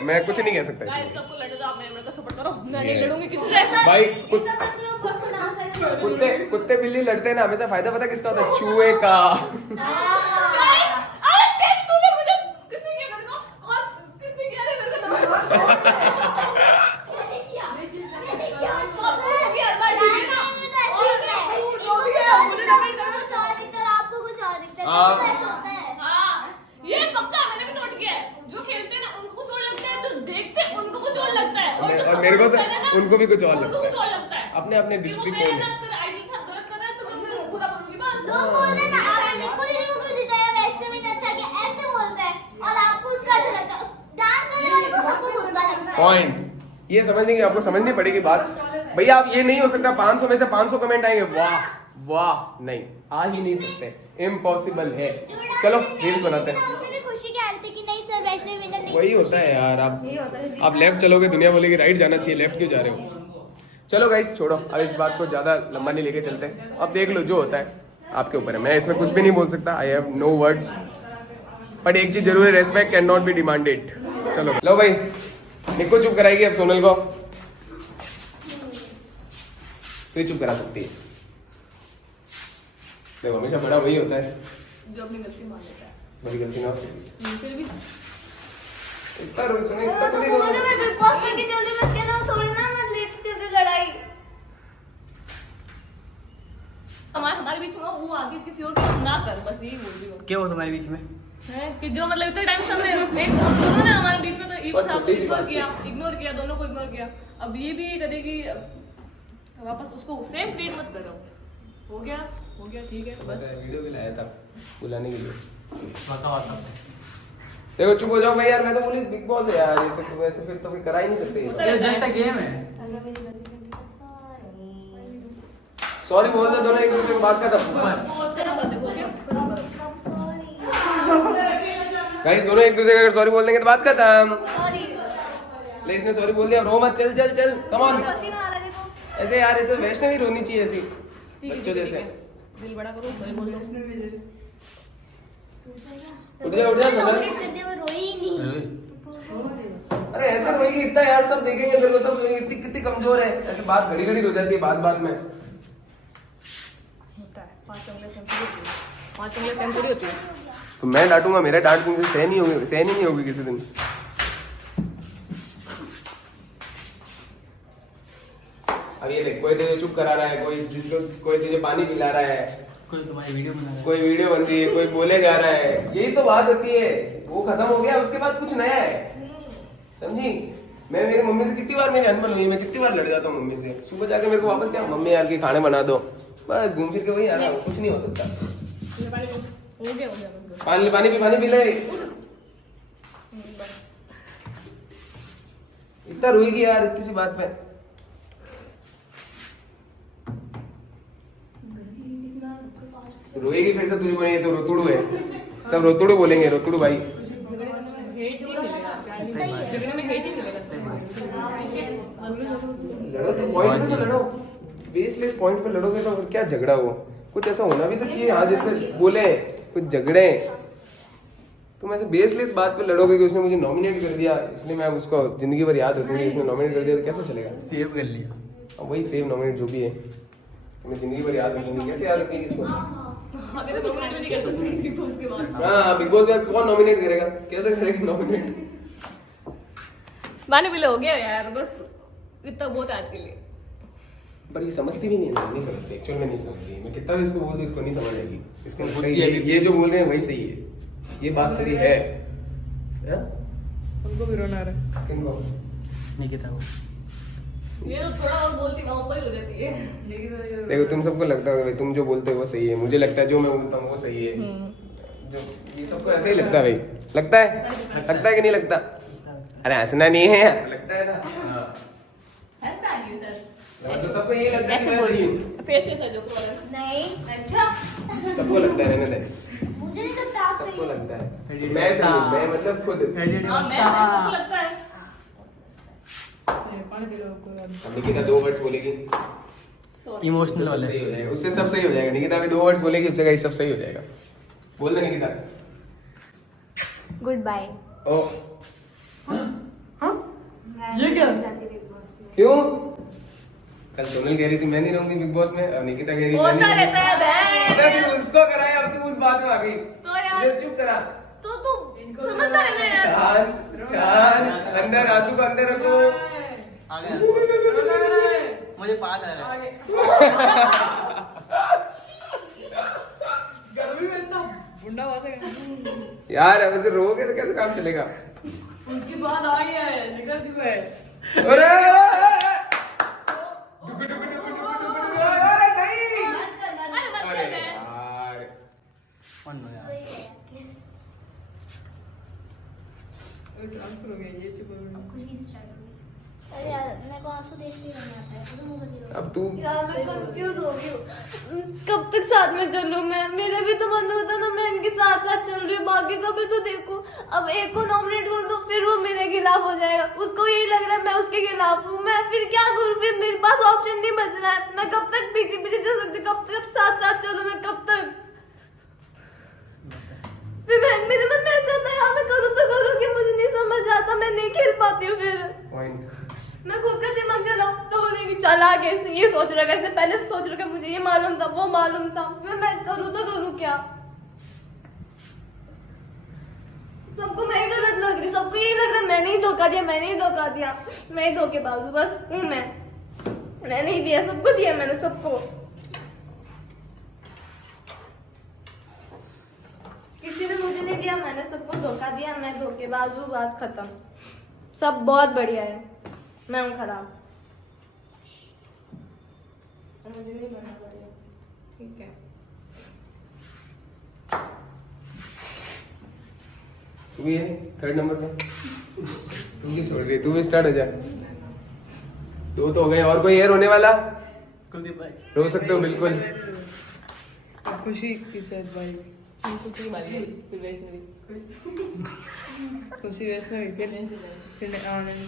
मैं कुछ नहीं कह सकता गाइस इसमें। सबको लड़े तो आप मेरे को सपोर्ट करो, मैं नहीं लड़ूंगी किसी से। भाई इसका मतलब परसों डांस है कुत्ते कुत्ते बिल्ली लड़ते हैं ना, हमेशा फायदा पता किसका होता है? चूहे का। अरे तेरी तूने मुझे किसने किया मेरे को, और किसने किया रे मेरे को? मैंने किया, मैंने किया, कब किया? हाँ, ये पक्का मैंने भी नोट किया है। जो खेलते हैं ना उनको कुछ और लगता है, जो देखते हैं उनको कुछ और लगता है, और जो और मेरे को support तो करे ना, उनको भी कुछ और उनको लगता कुछ है। और लगता है। अपने अपने कि वो डिस्ट्रिक्ट मेरे को ना तेरे आइडल के साथ गलत कर रहा है तो मैं उनको बुरा बोलूंगी बस। लोग बोलते हैं ना आपने निक्को दीदी को क्यों जिताया, वैष्णवी ने अच्छा किया, ऐसे बोलते हैं और आपको उसका अच्छा लगता है। डांस करने वाले को सबको बुरा लगता है। पॉइंट ये समझने की आपको समझनी पड़ेगी बात। भैया आप ये नहीं हो सकता 500 में से 500 कमेंट आएंगे वाह वाह, नहीं आ ही नहीं सकते, इम्पॉसिबल है। चलो रील्स बनाते हैं। उसने भी खुशी की हालत है कि नहीं सर वैष्णवी विनर नहीं। वही होता है यार, आप लेफ्ट चलोगे दुनिया बोलेगी राइट जाना चाहिए, लेफ्ट क्यों जा रहे हो? चलो गाइस छोड़ो, अब इस बात को ज्यादा लंबा नहीं लेके चलते। अब देख लो जो होता है आपके ऊपर है, मैं इसमें कुछ भी नहीं बोल सकता। I have no words, but एक चीज जरूर है, respect can not be demanded. चलो लो भाई, निक्को चुप कराएगी अब सोनल को, तो ही चुप करा सकती है। देखो हमेशा बड़ा वही होता है जो अपनी गलती मान लेता है। बड़ी गलती ना हो। फिर भी इतना रोई सुने, इतना तो नहीं बोलो रोना। मैं बिग बॉस करके चल रही हूँ, मैं इसके नाम थोड़ी ना मैं लेके चल रही लड़ाई। हमारे बीच में वो आगे किसी और को ना कर, बस यही बोल रही हूँ। क्या हुआ तुम्हारे बीच में? है कि जो मतलब इतने टाइम से हमने एक दोनों ने हमारे बीच में तो ईगो बहुत था, छोटी सी इग्नोर बात किया, इग्नोर किया, दोनों को इग्नोर किया। अब ये भी करेगी, वापस उसको सेम ट्रीट मत करो। हो गया ठीक है बस। वीडियो भी लाया था बुलाने के लिए। बताओ देखो चुप हो जाओ भाई यार, मैं तो बोली बिग बॉस है यार, ये तो वैसे फिर तो फिर करा ही नहीं सकते। ये जस्ट अ गेम है। सॉरी बोल दो दोनों एक दूसरे को, बात खत्म। गाइस दोनों एक दूसरे को अगर सॉरी बोल देंगे तो बात खत्म। ले इसने सॉरी बोल दिया, रो मत, चल चल चल कम ऑन। पसीना आ रहा है देखो। ऐसे यार ये तो वैष्णवी रोनी चाहिए ऐसी बच्चों जैसे। दिल बड़ा करो, सॉरी बोल दो। उठ जा सोनल। कंप्लीट कर दिया, वो रोई ही नहीं। अरे ऐसे रोएगी इतना यार, सब देखेंगे तेरे को, सब सोचेंगे इतनी कितनी कमजोर है। ऐसे बात घड़ी घड़ी रो जाती है बात बात में। होता है 5 उंगलियां सेम थोड़ी होती है। तो मैं डांटूंगा, मेरा डांट मुझे सहन ही नहीं होगी किसी दिन। अब ये देख, कोई तुझे चुप करा रहा है, कोई तुझे पानी पिला रहा है, कोई तुम्हारी वीडियो बना रहा है। कोई वीडियो बन रही है, कोई बोले जा रहा है। यही तो बात होती है, वो खत्म हो गया, उसके बाद कुछ नया है, समझी? मैं मेरी मम्मी से कितनी बार मेरी अनबन हुई, मैं कितनी बार लड़ जाता हूँ मम्मी से। सुबह जाके मेरे को वापस क्या, मम्मी यार के खाने बना दो, बस घूम फिर के वही आ रहा, कुछ नहीं हो सकता। हो गया बस। पानी पी ले। इतना रोएगी यार इतनी सी बात पे। रोएगी फिर से, तुझे बोलेंगे तो रोतुड़ू है, सब रोतुड़ू बोलेंगे, रोतुड़ू भाई। हेट ही मिलेगा, झगड़े में हेट ही मिलेगा। लड़ो तो पॉइंट पे तो लड़ो, बेसलेस पॉइंट पे लड़ोगे तो क्या झगड़ा हो? कुछ ऐसा होना भी तो चाहिए हाँ, जिसमें बोले कुछ झगड़े। तुम ऐसे बेसलेस बात पे लड़ोगे कि उसने मुझे नॉमिनेट कर दिया इसलिए मैं उसको जिंदगी भर याद रखूंगी, इसने नॉमिनेट कर दिया तो कैसे चलेगा? सेव कर लिया। अब वही सेव नॉमिनेट जो भी है, मैं जिंदगी भर याद रखूंगी, कैसे याद रखेंगी इसको? अभी तो नॉमिनेट भी नहीं कर सकती बिग बॉस के बाद। हाँ बिग बॉस के बाद कौन नॉमिनेट करेगा, कैसे करेगा नॉमिनेट? बानी बिले हो गया यार, बस इतना बहुत है आज के लिए। पर ये समझती भी नहीं है, नहीं समझती, एक्चुअल में नहीं समझती। मैं कितना भी इसको बोल दूं इसको नहीं समझ आएगी। इसको लगता है ये जो बोल रहे हैं वही सही है, ये बात तेरी है। उनको भी रोना आ रहा है। किनको? निकिता को। ये तो थोड़ा और बोलती ना ऊपर ही हो जाती है। देखो तुम सबको लगता है भाई तुम जो बोलते हो वो सही है, मुझे लगता है जो मैं बोलता हूँ वो सही है। जो ये सबको ऐसा ही लगता है भाई, लगता है कि नहीं लगता? अरे हंसना नहीं है, लगता है ना। हंसता नहीं हूँ सर, तो सबको यही लगता है कि मैं सही हूँ। फेस ऐसा जो वाला। नहीं अच्छा सबको लगता है, रहने दे। मुझे नहीं लगता आप सबको सही। लगता है मैं सही हूँ, मैं मतलब खुद। हाँ मैं सही, सबको लगता है। अब निकिता 2 वर्ड्स बोलेगी, इमोशनल सब वाले। सही हो जाएगा, उससे सब सही हो जाएगा। निकिता अभी 2 वर्ड्स बोलेगी, उससे गाइस सब सही हो जाएगा। बोल दे निकिता। Goodbye. ओ ये क्या? क्यों? कल सोनल कह रही थी मैं नहीं रहूंगी बिग बॉस में, अब निकिता कह रही मैं होता नहीं रहता है अबे बहन। तू उसको कराया, अब तू उस बात में आ गई। तो यार मुझे चुप करा। तो तू समझता है ना यार। शांत शांत, अंदर आंसू को अंदर रखो। आ गया मुझे पाद आ रहा है। गर्मी में इतना बुंडा हुआ था। यार अब ऐसे रोगे तो कैसे काम चलेगा? उसके बाद आ गया है, निकल चुका है। अरे डुगु डुगु डुगु डुगु डुगु डुगु, अरे नहीं। अरे मत अरे कर बहन। यार कौन हो यार? ट्रांसफर हो गया ये चुप हो गया। अरे यार मेरे को आंसू देखते रहना आता है, तो मुझे नहीं अब तू यार मैं कंफ्यूज हो गई हूँ। कब तक साथ में चलूं मैं? मेरा भी तो मन होता ना मैं इनके साथ साथ चल रही हूँ, बाकी का भी तो देखो। अब एक को नॉमिनेट कर दो फिर वो मेरे खिलाफ हो जाएगा, उसको यही लग रहा है मैं उसके खिलाफ हूँ। मैं फिर क्या करूँ? फिर मेरे पास ऑप्शन नहीं बच रहा है। मैं कब तक पीछे पीछे चल सकती? कब तक साथ साथ चलूं मैं? कब तक? फिर मेरे मन में ऐसा था यार मैं करूँ तो करूँ कि मुझे नहीं समझ आता, मैं नहीं खेल पाती हूँ। फिर पॉइंट मैं खुद का दिमाग चलाऊं तो बोलेगी चला के इसने ये सोच रखा है, इसने पहले से सोच रखा है, मुझे ये मालूम था वो मालूम था। फिर मैं करूँ तो करूँ क्या? सबको मैं ही गलत लग रही, सबको यही लग रहा है मैंने ही धोखा दिया, मैंने ही धोखा दिया, मैं ही धोखेबाज बस हूँ। मैं नहीं दिया, सबको दिया मैंने, सबको। किसी ने मुझे नहीं दिया, मैंने सबको धोखा दिया, मैं धोखेबाज हूँ, बात खत्म। सब बहुत बढ़िया है, मैं हूँ खराब। मुझे नहीं बनना बढ़िया, ठीक है। तू भी है थर्ड नंबर पे। तू भी छोड़ गई, तू भी स्टार्ट हो जा। दो तो हो गए, और कोई है रोने वाला? कुलदीप भाई रो सकते हो बिल्कुल। खुशी के साथ भाई, खुशी मारी फिर वैष्णवी, खुशी वैष्णवी फिर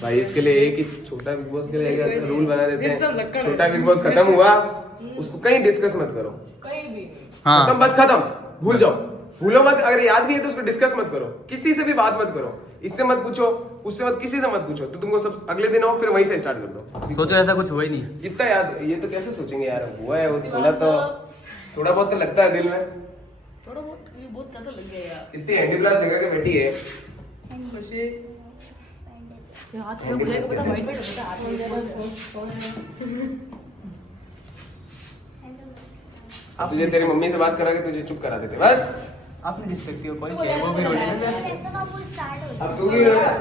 भाई इसके लिए एक ही छोटा बिग बॉस के लिए एक ऐसा रूल बना देते ये सब लक्कड़ हैं, है। छोटा बिग बॉस खत्म हुआ उसको कहीं डिस्कस मत करो। कहीं भी हाँ खत्म, बस खत्म, भूल जाओ, भूलो मत। अगर याद भी है तो उसको डिस्कस मत करो, किसी से भी बात मत करो, इससे मत पूछो, उससे मत, किसी से मत पूछो। तो तुमको सब अगले दिन आओ फिर वहीं से स्टार्ट कर दो। सोचो ऐसा कुछ हुआ ही नहीं। जितना याद, ये तो कैसे सोचेंगे यार, हुआ है वो थोड़ा बहुत तो लगता है दिल में। थोड़ा बहुत ये बहुत ज्यादा लग गया यार। इतनी हैंडी ब्लास्ट लगा के बैठी है। खुशी ये हाथ में मुझे पता वाइट वाइट होता है हाथ में। अब तुझे तेरी मम्मी से बात करा के तुझे चुप करा देते बस। आप नहीं देख सकती हो, कोई है वो भी रोने लग जाए। ऐसा ना वो स्टार्ट हो अब तू भी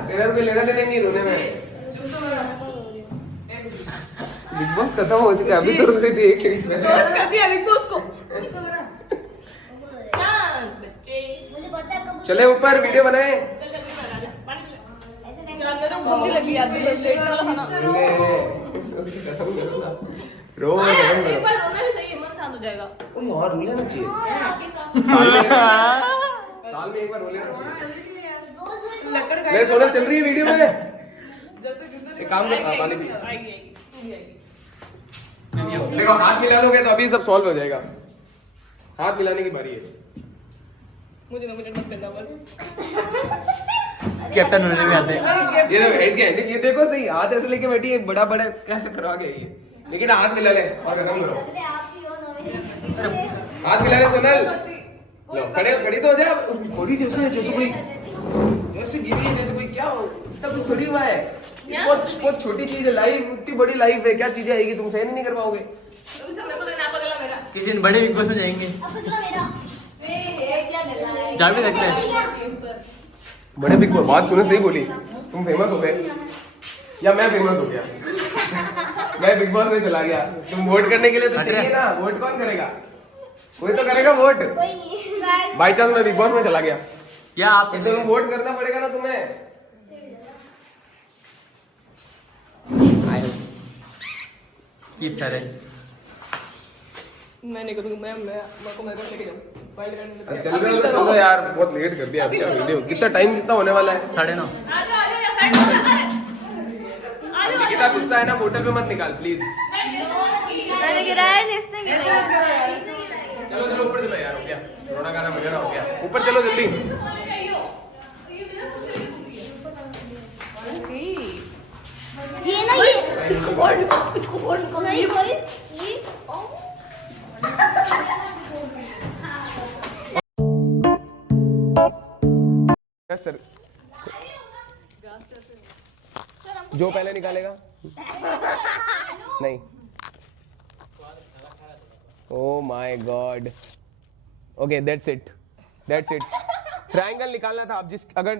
तेरा कोई लेना देना नहीं रोने में। बिग बॉस खत्म हो चुका है, अभी तो रुक रही थी 1 सेकंड में। रोज कर दिया बिग बॉस को। जाए। शांत बच्चे। मुझे पता है कब चले ऊपर वीडियो बनाए। चल चल ऊपर आ जा, पानी पी ले। ऐसे नहीं चला करो भूख लगी यार, बिग बॉस लेट वाला खाना। रो हाँ यार, खत्म एक करो। बार रोना भी सही है, मन शांत हो जाएगा। ओए यार रो लेना चाहिए, आपके साथ साल में एक बार रो लेना चाहिए। लकड़ ले सोनल चल रही है वीडियो में। जब तक जिंदा एक काम कर, पानी पी। आएगी आएगी तू भी आएगी। देखो हाथ मिला लोगे तो अभी सब सॉल्व हो जाएगा। हाथ मिलाने की बारी है। मुझे नॉमिनेट मत करना बस। कैप्टन होने में आते हैं। ये देखो इसके हैंडी, ये देखो सही हाथ ऐसे लेके बैठी है, बड़ा बड़ा कैसे करवा गई ये। लेकिन हाथ मिला ले और खत्म करो। पहले आप ही हो नॉमिनेशन। हाथ मिला ले सोनल। लो खड़े खड़ी तो हो जा। थोड़ी जैसे कोई जैसे गिरी है, जैसे कोई क्या इतना कुछ थोड़ी हुआ है। ये बहुत छोटी चीज है, लाइफ इतनी बड़ी लाइफ है, क्या चीजें आएगी तुम सहन नहीं कर पाओगे। तुम सब मेरे को देना पगला मेरा। किसी दिन बड़े बिग बॉस में जाएंगे, अब तो क्या मेरा ये क्या गला है? जा भी सकते हैं। बड़े बिग बॉस बात सुनो, सही बोली, तुम फेमस हो गए या मैं फेमस हो गया। मैं बिग बॉस में चला गया, तुम वोट करने के लिए तो चाहिए ना। वोट कौन करेगा? कोई तो करेगा वोट। कोई नहीं। बाई चांस मैं बिग बॉस में चला गया या आप तो तुम वोट करना पड़ेगा ना तुम्हें। ये करे मैं नहीं करूंगी, मैं मेरे को लेके जाओ फाइल करने में। चल रहे हो तो चलो यार, बहुत लेट कर दिया अभी। वीडियो कितना टाइम कितना होने वाला है? 9:30। आ जाओ यार साइड में आ जाओ। निकिता गुस्सा है ना, बोतल पे मत निकाल प्लीज। मैंने गिराया नहीं, इसने गिराया। चलो चलो ऊपर चलो यार, हो गया रोना गाना वगैरह हो गया। ऊपर चलो जल्दी। नहीं बोली ये सर जो पहले निकालेगा नहीं oh my God okay that's it triangle निकालना था आप जिस अगर